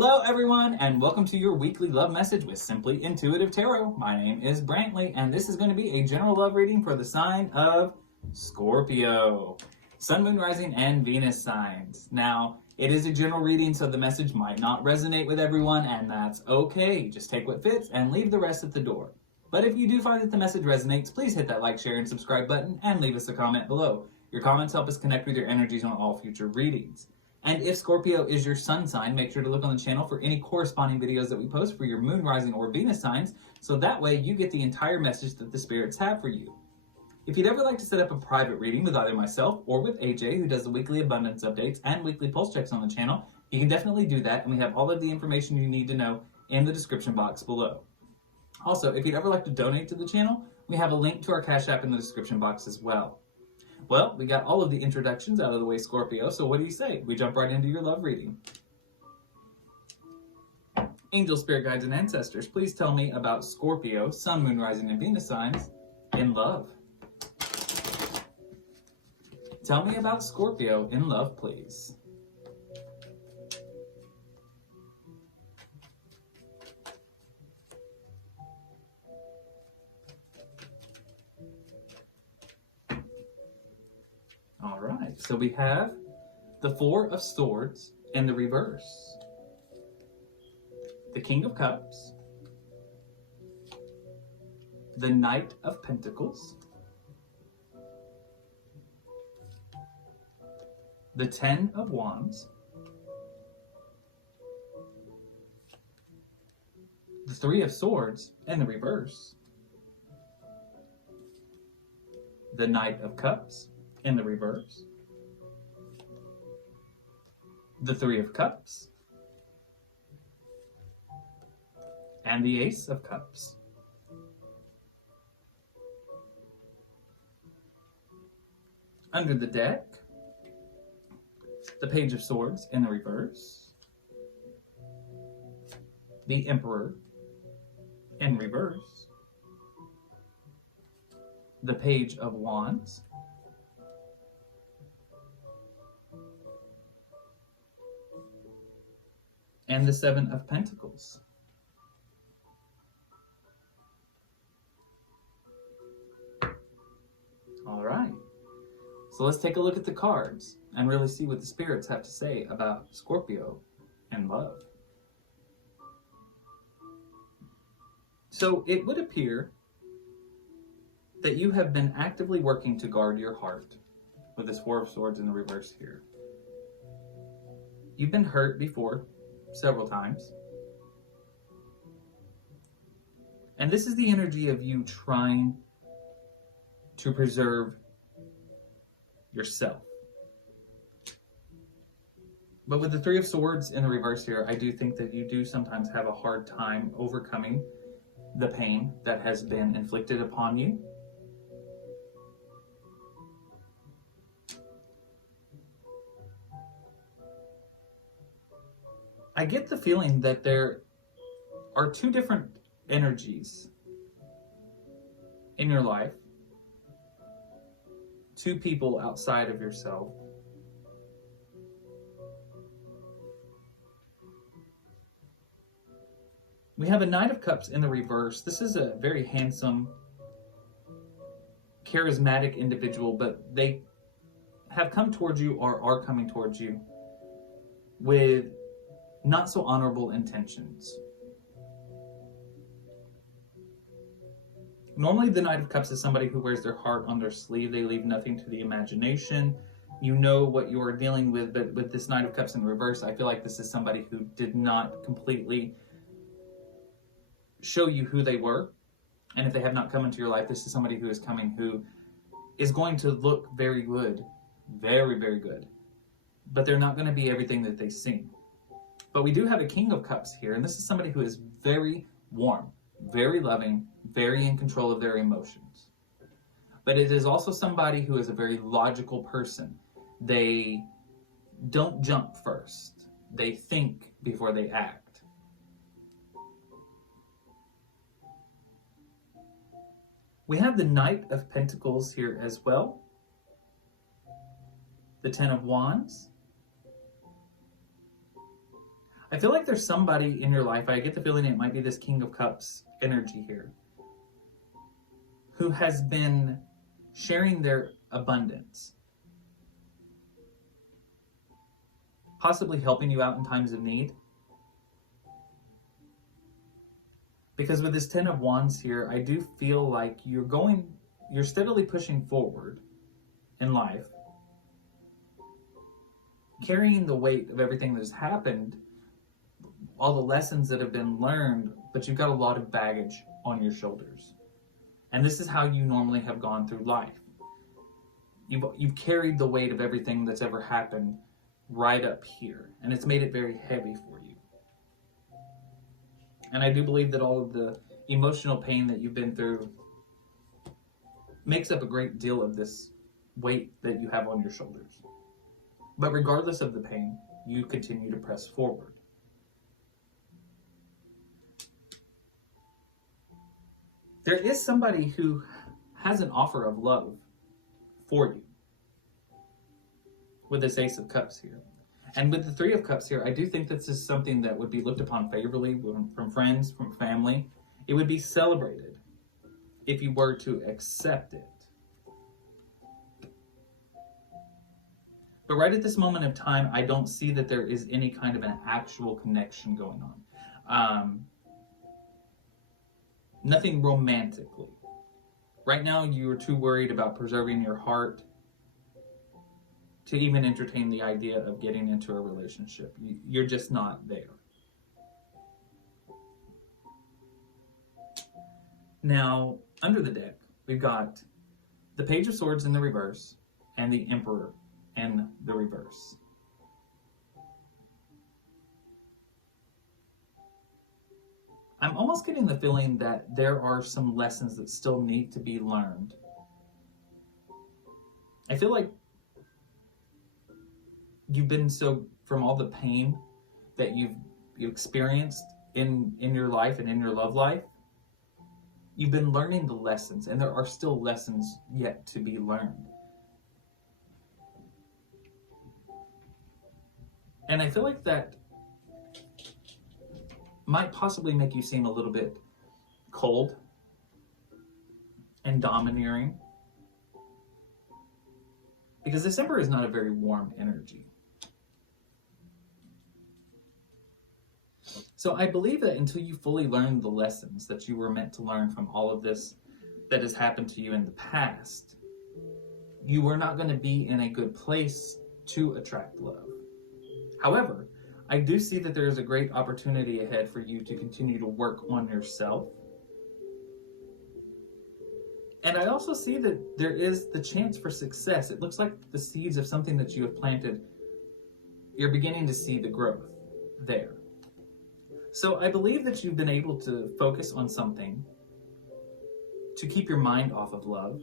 Hello everyone, and welcome to your weekly love message with Simply Intuitive Tarot. My name is Brantley, and this is going to be a general love reading for the sign of Scorpio. Sun, Moon, Rising, and Venus signs. Now, it is a general reading, so the message might not resonate with everyone, and that's okay. Just take what fits and leave the rest at the door. But if you do find that the message resonates, please hit that like, share, and subscribe button, and leave us a comment below. Your comments help us connect with your energies on all future readings. And if Scorpio is your sun sign, make sure to look on the channel for any corresponding videos that we post for your moon, rising, or Venus signs, so that way you get the entire message that the spirits have for you. If you'd ever like to set up a private reading with either myself or with AJ, who does the weekly abundance updates and weekly pulse checks on the channel, you can definitely do that, and we have all of the information you need to know in the description box below. Also, if you'd ever like to donate to the channel, we have a link to our Cash App in the description box as well. Well, we got all of the introductions out of the way, Scorpio, so what do you say? We jump right into your love reading. Angel, spirit guides, and ancestors, please tell me about Scorpio, Sun, Moon, Rising, and Venus signs in love. Tell me about Scorpio in love, please. All right, so we have the Four of Swords in the reverse, the King of Cups, the Knight of Pentacles, the Ten of Wands, the Three of Swords in the reverse, the Knight of Cups in the reverse, the Three of Cups, and the Ace of Cups. Under the deck, the Page of Swords in the reverse, the Emperor in reverse, the Page of Wands, and the Seven of Pentacles. All right, so let's take a look at the cards and really see what the spirits have to say about Scorpio and love. So it would appear that you have been actively working to guard your heart with this Four of Swords in the reverse here. You've been hurt before, several times. And this is the energy of you trying to preserve yourself. But with the Three of Swords in the reverse here, I do think that you do sometimes have a hard time overcoming the pain that has been inflicted upon you. I get the feeling that there are two different energies in your life, two people outside of yourself. We have a Knight of Cups in the reverse. This is a very handsome, charismatic individual, but they have come towards you or are coming towards you with not so honorable intentions. Normally, the Knight of Cups is somebody who wears their heart on their sleeve. They leave nothing to the imagination. You know what you are dealing with, but with this Knight of Cups in reverse, I feel like this is somebody who did not completely show you who they were. And if they have not come into your life, this is somebody who is coming who is going to look very good, very, very good. But they're not going to be everything that they seem. But we do have a King of Cups here, and this is somebody who is very warm, very loving, very in control of their emotions. But it is also somebody who is a very logical person. They don't jump first. They think before they act. We have the Knight of Pentacles here as well. The Ten of Wands. I feel like there's somebody in your life, I get the feeling it might be this King of Cups energy here, who has been sharing their abundance, possibly helping you out in times of need. Because with this 10 of Wands here, I do feel like you're steadily pushing forward in life, carrying the weight of everything that has happened, all the lessons that have been learned, but you've got a lot of baggage on your shoulders. And this is how you normally have gone through life. You've carried the weight of everything that's ever happened right up here, and it's made it very heavy for you. And I do believe that all of the emotional pain that you've been through makes up a great deal of this weight that you have on your shoulders. But regardless of the pain, you continue to press forward. There is somebody who has an offer of love for you with this Ace of Cups here. And with the Three of Cups here, I do think this is something that would be looked upon favorably from friends, from family. It would be celebrated if you were to accept it. But right at this moment of time, I don't see that there is any kind of an actual connection going on. Nothing romantically. Right now, you are too worried about preserving your heart to even entertain the idea of getting into a relationship. You're just not there. Now, under the deck, we've got the Page of Swords in the reverse and the Emperor in the reverse. I'm almost getting the feeling that there are some lessons that still need to be learned. I feel like you've been from all the pain that you experienced in your life and in your love life, you've been learning the lessons, and there are still lessons yet to be learned. And I feel like that might possibly make you seem a little bit cold and domineering, because this Emperor is not a very warm energy. So I believe that until you fully learn the lessons that you were meant to learn from all of this that has happened to you in the past, you are not going to be in a good place to attract love. However, I do see that there is a great opportunity ahead for you to continue to work on yourself. And I also see that there is the chance for success. It looks like the seeds of something that you have planted, you're beginning to see the growth there. So I believe that you've been able to focus on something to keep your mind off of love,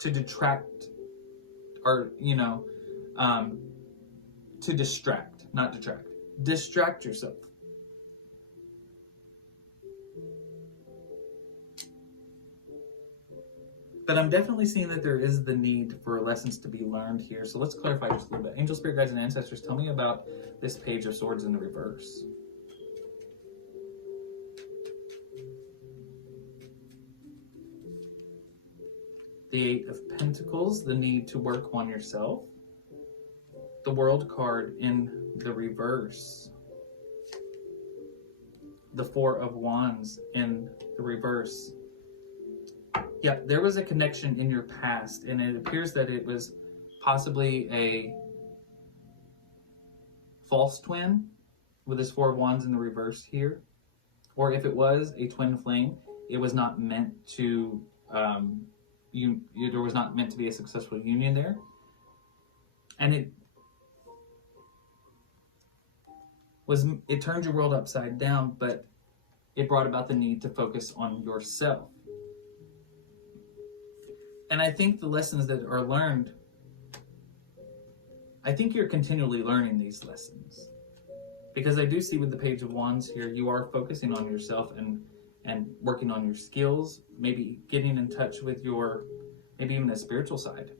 to detract, or, to distract, not detract. Distract yourself. But I'm definitely seeing that there is the need for lessons to be learned here. So let's clarify just a little bit. Angel, Spirit, Guides, and Ancestors, tell me about this Page of Swords in the reverse. The Eight of Pentacles, the need to work on yourself. The World card in the reverse. The Four of Wands in the reverse. Yeah, there was a connection in your past, and it appears that it was possibly a false twin with this Four of Wands in the reverse here. Or if it was a twin flame, it was not meant to, there was not meant to be a successful union there. And it turned your world upside down, but it brought about the need to focus on yourself. And I think the lessons that are learned, I think you're continually learning these lessons. Because I do see with the Page of Wands here, you are focusing on yourself and working on your skills, maybe getting in touch with your, maybe even a spiritual side.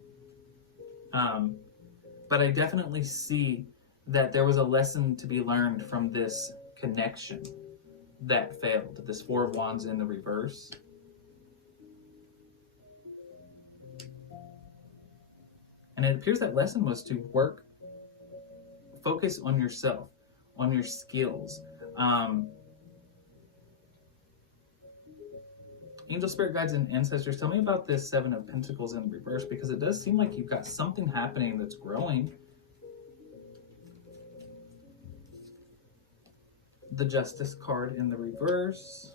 But I definitely see that there was a lesson to be learned from this connection that failed. This Four of Wands in the reverse. And it appears that lesson was to focus on yourself, on your skills. Angel, spirit guides, and ancestors, tell me about this Seven of Pentacles in reverse, because it does seem like you've got something happening that's growing. The Justice card in the reverse.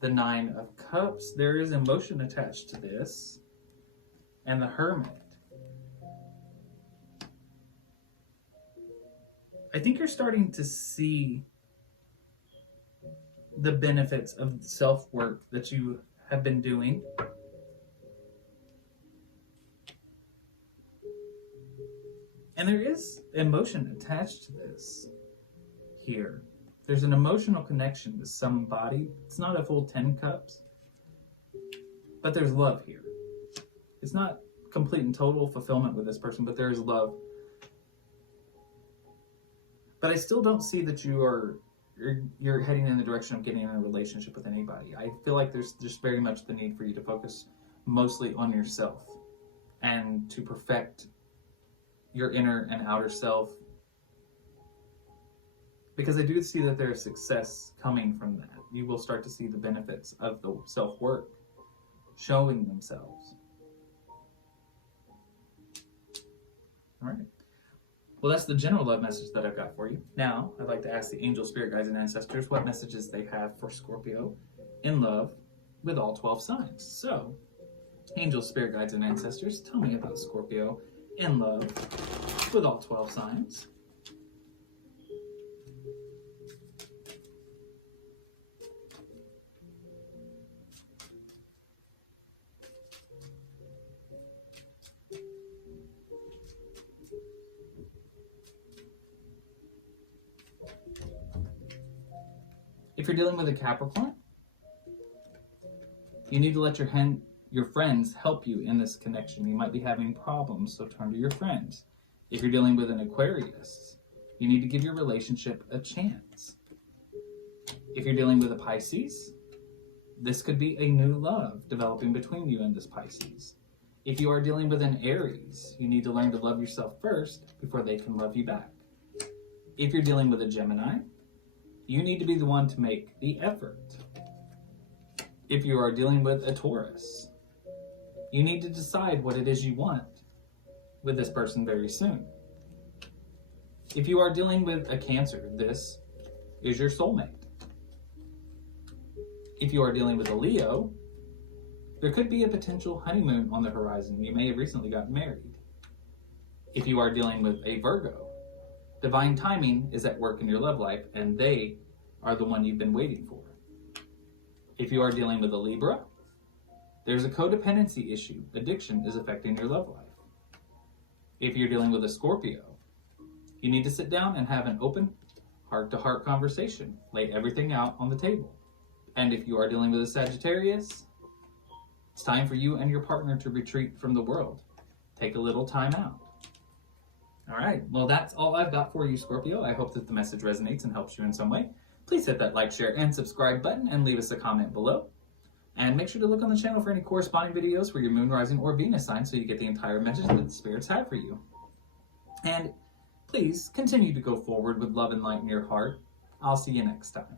The Nine of Cups. There is emotion attached to this. And the Hermit. I think you're starting to see the benefits of self-work that you have been doing. And there is emotion attached to this here. There's an emotional connection to somebody. It's not a full 10 cups, but there's love here. It's not complete and total fulfillment with this person, but there is love. But I still don't see that you're heading in the direction of getting in a relationship with anybody. I feel like there's just very much the need for you to focus mostly on yourself and to perfect your inner and outer self. Because I do see that there's success coming from that. You will start to see the benefits of the self-work showing themselves. All right. Well, that's the general love message that I've got for you. Now, I'd like to ask the angel, spirit guides, and ancestors what messages they have for Scorpio in love with all 12 signs. So, angel, spirit guides, and ancestors, tell me about Scorpio in love with all 12 signs. If you're dealing with a Capricorn, you need to let your friends help you in this connection. You might be having problems, so turn to your friends. If you're dealing with an Aquarius, you need to give your relationship a chance. If you're dealing with a Pisces, this could be a new love developing between you and this Pisces. If you are dealing with an Aries, you need to learn to love yourself first before they can love you back. If you're dealing with a Gemini, you need to be the one to make the effort. If you are dealing with a Taurus, you need to decide what it is you want with this person very soon. If you are dealing with a Cancer, this is your soulmate. If you are dealing with a Leo, there could be a potential honeymoon on the horizon. You may have recently gotten married. If you are dealing with a Virgo, divine timing is at work in your love life, and they are the one you've been waiting for. If you are dealing with a Libra, there's a codependency issue. Addiction is affecting your love life. If you're dealing with a Scorpio, you need to sit down and have an open, heart-to-heart conversation. Lay everything out on the table. And if you are dealing with a Sagittarius, it's time for you and your partner to retreat from the world. Take a little time out. All right, well, that's all I've got for you, Scorpio. I hope that the message resonates and helps you in some way. Please hit that like, share, and subscribe button and leave us a comment below. And make sure to look on the channel for any corresponding videos for your moon, rising, or Venus sign so you get the entire message that the spirits have for you. And please continue to go forward with love and light in your heart. I'll see you next time.